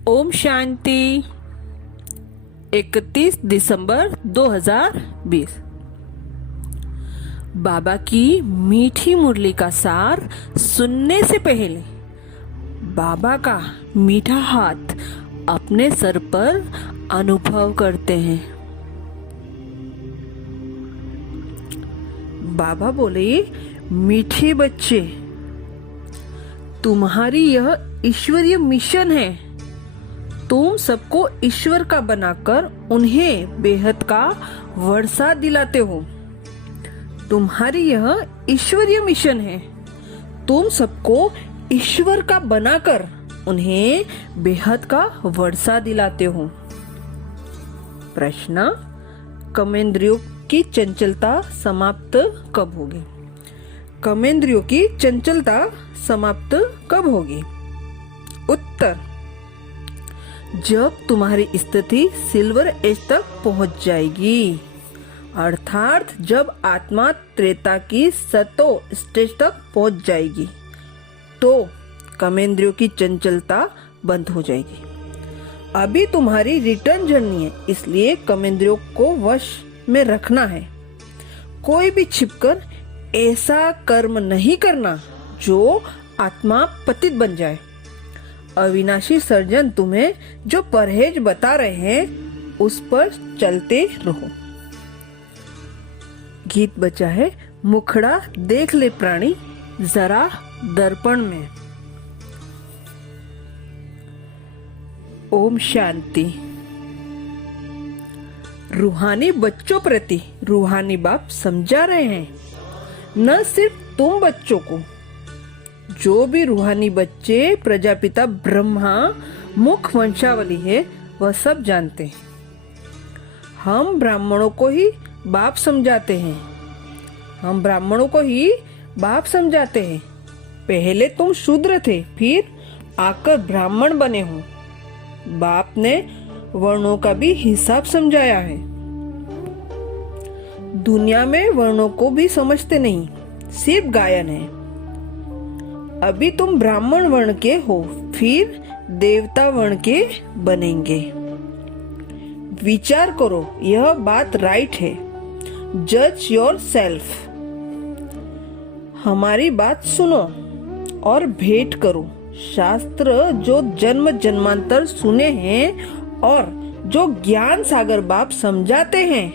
ओम शांति। 31 दिसंबर 2020। बाबा की मीठी मुरली का सार सुनने से पहले बाबा का मीठा हाथ अपने सर पर अनुभव करते हैं। बाबा बोले, मीठे बच्चे, तुम्हारी यह ईश्वरीय मिशन है। तुम सबको ईश्वर का बनाकर उन्हें बेहद का वर्षा दिलाते हो। तुम्हारी यह ईश्वरीय मिशन है। तुम सबको ईश्वर का बनाकर उन्हें बेहद का वर्षा दिलाते हो। प्रश्न: कर्मेंद्रियों की चंचलता समाप्त कब होगी? कर्मेंद्रियों की चंचलता समाप्त कब होगी? उत्तर: जब तुम्हारी स्थिति सिल्वर एज तक पहुंच जाएगी, अर्थात जब आत्मा त्रेता की सतो स्टेज तक पहुंच जाएगी, तो कर्मेंद्रियों की चंचलता बंद हो जाएगी। अभी तुम्हारी रिटर्न जर्नी है, इसलिए कर्मेंद्रियों को वश में रखना है। कोई भी छिपकर ऐसा कर्म नहीं करना जो आत्मा पतित बन जाए। अविनाशी सर्जन तुम्हें जो परहेज बता रहे हैं उस पर चलते रहो। गीत बचा है, मुखड़ा देख ले प्राणी जरा दर्पण में। ओम शांति। रूहानी बच्चों प्रति रूहानी बाप समझा रहे हैं, न सिर्फ तुम बच्चों को। जो भी रूहानी बच्चे प्रजापिता ब्रह्मा मुख वंशावली है, वह सब जानते हैं। हम ब्राह्मणों को ही बाप समझाते हैं। हम ब्राह्मणों को ही बाप समझाते हैं। पहले तुम शूद्र थे, फिर आकर ब्राह्मण बने हो। बाप ने वर्णों का भी हिसाब समझाया है। दुनिया में वर्णों को भी समझते नहीं, सिर्फ गायन है। अभी तुम ब्राह्मण वर्ण के हो, फिर देवता वर्ण के बनेंगे। विचार करो, यह बात राइट है। जज योर सेल्फ। हमारी बात सुनो और भेंट करो। शास्त्र जो जन्म जन्मांतर सुने हैं और जो ज्ञान सागर बाप समझाते हैं,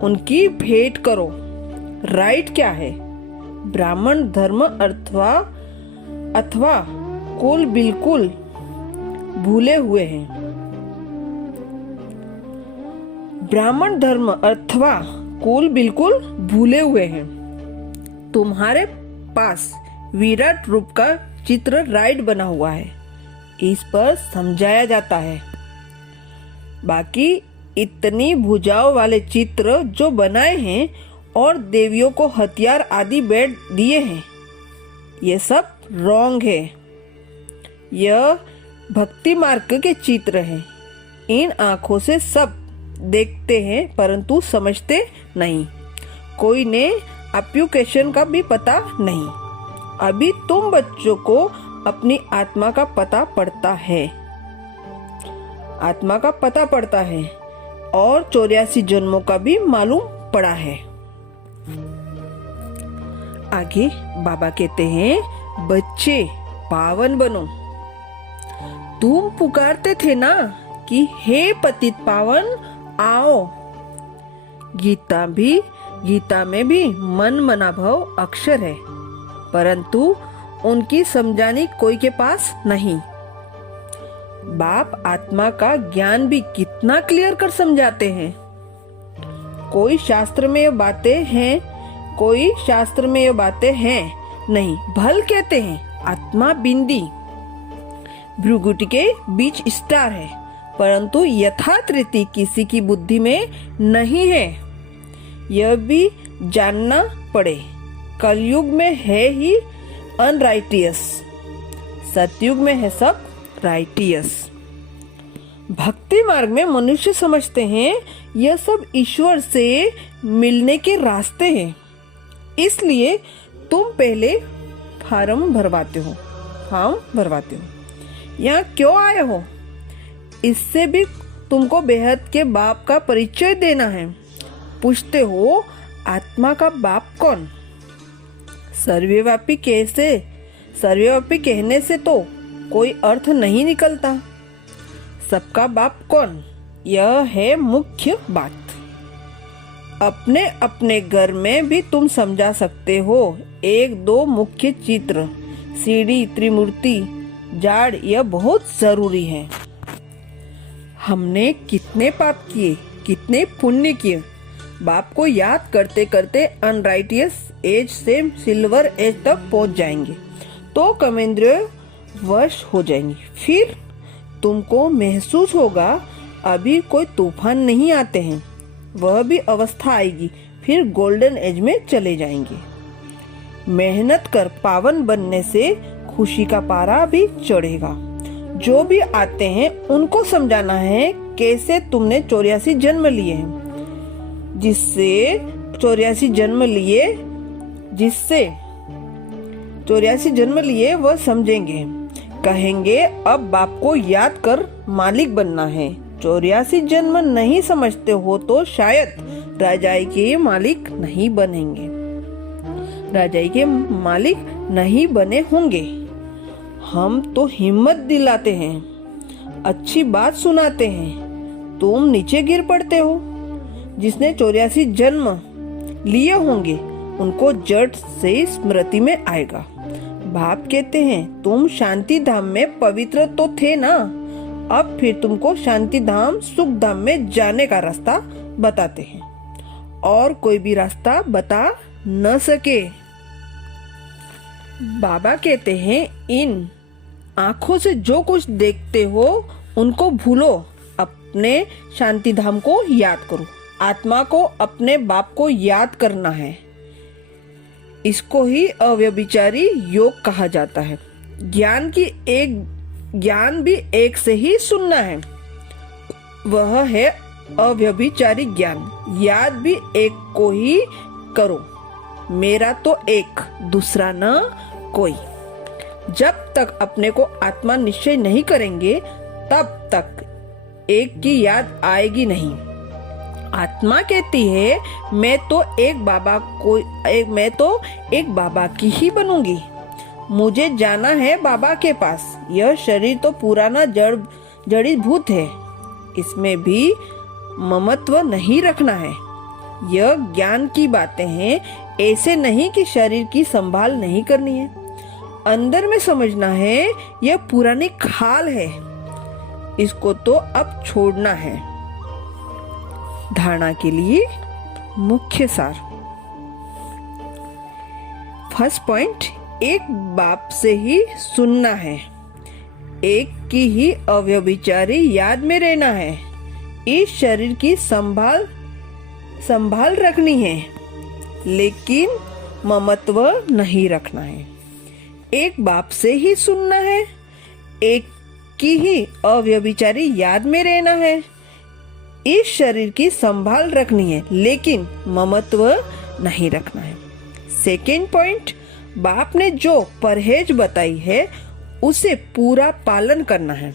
उनकी भेंट करो। राइट क्या है? ब्राह्मण धर्म अथवा कुल बिल्कुल भूले हुए हैं। ब्राह्मण धर्म अथवा कुल बिल्कुल भूले हुए हैं। तुम्हारे पास विराट रूप का चित्र राइट बना हुआ है, इस पर समझाया जाता है। बाकी इतनी भुजाओं वाले चित्र जो बनाए हैं और देवियों को हथियार आदि बैठ दिए हैं, ये सब रॉन्ग है। यह भक्ति मार्ग के चित्र हैं। इन आंखों से सब देखते हैं परंतु समझते नहीं। कोई ने एप्लीकेशन का भी पता नहीं। अभी तुम बच्चों को अपनी आत्मा का पता पड़ता है। आत्मा का पता पड़ता है और 84 जन्मों का भी मालूम पड़ा है। आगे बाबा कहते हैं, बच्चे पावन बनो। तुम पुकारते थे ना कि हे पतित पावन आओ। गीता में भी मन मनाभव अक्षर है, परंतु उनकी समझानी कोई के पास नहीं। बाप आत्मा का ज्ञान भी कितना क्लियर कर समझाते हैं। कोई शास्त्र में ये बातें हैं, कोई शास्त्र में ये बातें हैं नहीं। भल कहते हैं आत्मा बिंदी भ्रुकुटी के बीच स्टार है, परंतु यथार्थ रीति किसी की बुद्धि में नहीं है। यह भी जानना पड़े। कलयुग में है ही अनराइटियस, सतयुग में है सब राइटियस। भक्ति मार्ग में मनुष्य समझते हैं यह सब ईश्वर से मिलने के रास्ते हैं, इसलिए तुम पहले फॉर्म भरवाते हो। यहाँ क्यों आए हो? इससे भी तुमको बेहद के बाप का परिचय देना है। पूछते हो आत्मा का बाप कौन? सर्वव्यापी कहने से तो कोई अर्थ नहीं निकलता। सबका बाप कौन? यह है मुख्य बात। अपने अपने घर में भी तुम समझा सकते हो। एक दो मुख्य चित्र, सीढ़ी, त्रिमूर्ति, जाड़, यह बहुत जरूरी है। हमने कितने पाप किए, कितने पुण्य किए, बाप को याद करते करते अनराइटियस एज से सिल्वर एज तक पहुंच जाएंगे तो कर्मेंद्रिय वश हो जाएंगे। फिर तुमको महसूस होगा अभी कोई तूफान नहीं आते हैं, वह भी अवस्था आएगी, फिर गोल्डन एज में चले जाएंगे। मेहनत कर पावन बनने से खुशी का पारा भी चढ़ेगा। जो भी आते हैं उनको समझाना है कैसे तुमने 84 जन्म लिए हैं, जिससे 84 जन्म लिए वह समझेंगे। कहेंगे अब बाप को याद कर मालिक बनना है। 84 जन्म नहीं समझते हो तो शायद राजाई के मालिक नहीं बनेंगे, राजाई के मालिक नहीं बने होंगे। हम तो हिम्मत दिलाते हैं, अच्छी बात सुनाते हैं, तुम नीचे गिर पड़ते हो। जिसने 84 जन्म लिए होंगे उनको जट से स्मृति में आएगा। बाप कहते हैं तुम शांति धाम में पवित्र तो थे ना, अब फिर तुमको शांति धाम सुख धाम में जाने का रास्ता बताते हैं, और कोई भी रास्ता बता न सके। बाबा कहते हैं इन आंखों से जो कुछ देखते हो उनको भूलो, अपने शांति धाम को याद करो। आत्मा को अपने बाप को याद करना है। इसको ही अव्यभिचारी योग कहा जाता है। ज्ञान भी एक से ही सुनना है, वह है अव्यभिचारी ज्ञान। याद भी एक को ही करो, मेरा तो एक, दूसरा न कोई। जब तक अपने को आत्मा निश्चय नहीं करेंगे तब तक एक की याद आएगी नहीं। आत्मा कहती है मैं तो एक बाबा की ही बनूंगी, मुझे जाना है बाबा के पास। यह शरीर तो पुराना जड़ी भूत है, इसमें भी ममत्व नहीं रखना है। यह ज्ञान की बातें हैं, ऐसे नहीं कि शरीर की संभाल नहीं करनी है। अंदर में समझना है यह पुरानी खाल है, इसको तो अब छोड़ना है। धारणा के लिए मुख्य सार। फर्स्ट पॉइंट, एक बाप से ही सुनना है, एक की ही अव्यभिचारी याद में रहना है। इस शरीर की संभाल रखनी है, लेकिन ममत्व नहीं रखना है। एक बाप से ही सुनना है, एक की ही अव्यभिचारी याद में रहना है। इस शरीर की संभाल रखनी है, लेकिन ममत्व नहीं रखना है। सेकेंड पॉइंट, बाप ने जो परहेज बताई है उसे पूरा पालन करना है।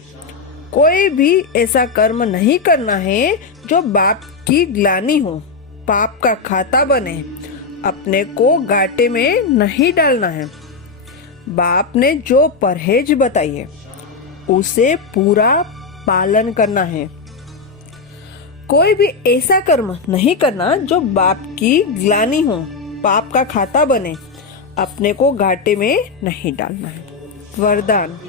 कोई भी ऐसा कर्म नहीं करना है जो बाप की ग्लानि हो, पाप का खाता बने। अपने को घाटे में नहीं डालना है। बाप ने जो परहेज बताई है उसे पूरा पालन करना है। कोई भी ऐसा कर्म नहीं करना जो बाप की ग्लानि हो, पाप का खाता बने। अपने को घाटे में नहीं डालना है। वरदान,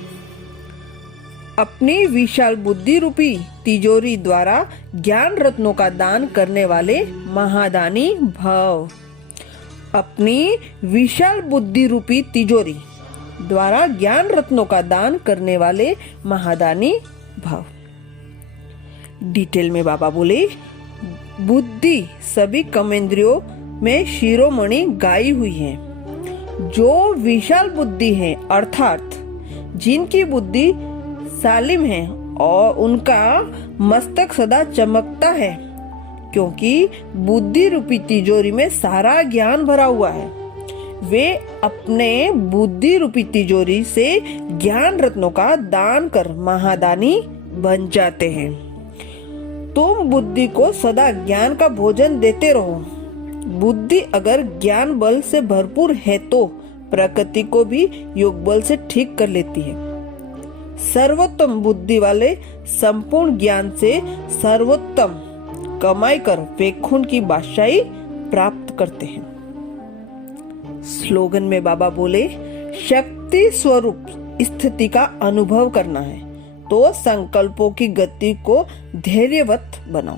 अपनी विशाल बुद्धि रूपी तिजोरी द्वारा ज्ञान रत्नों का दान करने वाले महादानी भव। अपनी विशाल बुद्धि रूपी तिजोरी द्वारा ज्ञान रत्नों का दान करने वाले महादानी भव। डिटेल में बाबा बोले, बुद्धि सभी कर्मेंद्रियों में शिरोमणि गाई हुई है। जो विशाल बुद्धि है, अर्थात जिनकी बुद्धि सालिम है और उनका मस्तक सदा चमकता है, क्योंकि बुद्धि रूपी तिजोरी में सारा ज्ञान भरा हुआ है। वे अपने बुद्धि रूपी तिजोरी से ज्ञान रत्नों का दान कर महादानी बन जाते हैं। तुम बुद्धि को सदा ज्ञान का भोजन देते रहो। बुद्धि अगर ज्ञान बल से भरपूर है तो प्रकृति को भी योग बल से ठीक कर लेती है। सर्वोत्तम बुद्धि वाले संपूर्ण ज्ञान से सर्वोत्तम कमाई कर वैकुंठ की बादशाही प्राप्त करते हैं। स्लोगन में बाबा बोले, शक्ति स्वरूप स्थिति का अनुभव करना है तो संकल्पों की गति को धैर्यवत बनाओ।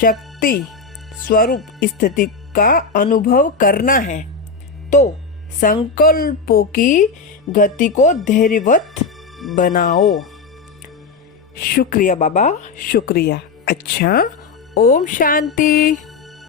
शक्ति स्वरूप स्थिति का अनुभव करना है तो संकल्पों की गति को धैर्यवत बनाओ। शुक्रिया बाबा, शुक्रिया। अच्छा, ओम शांति।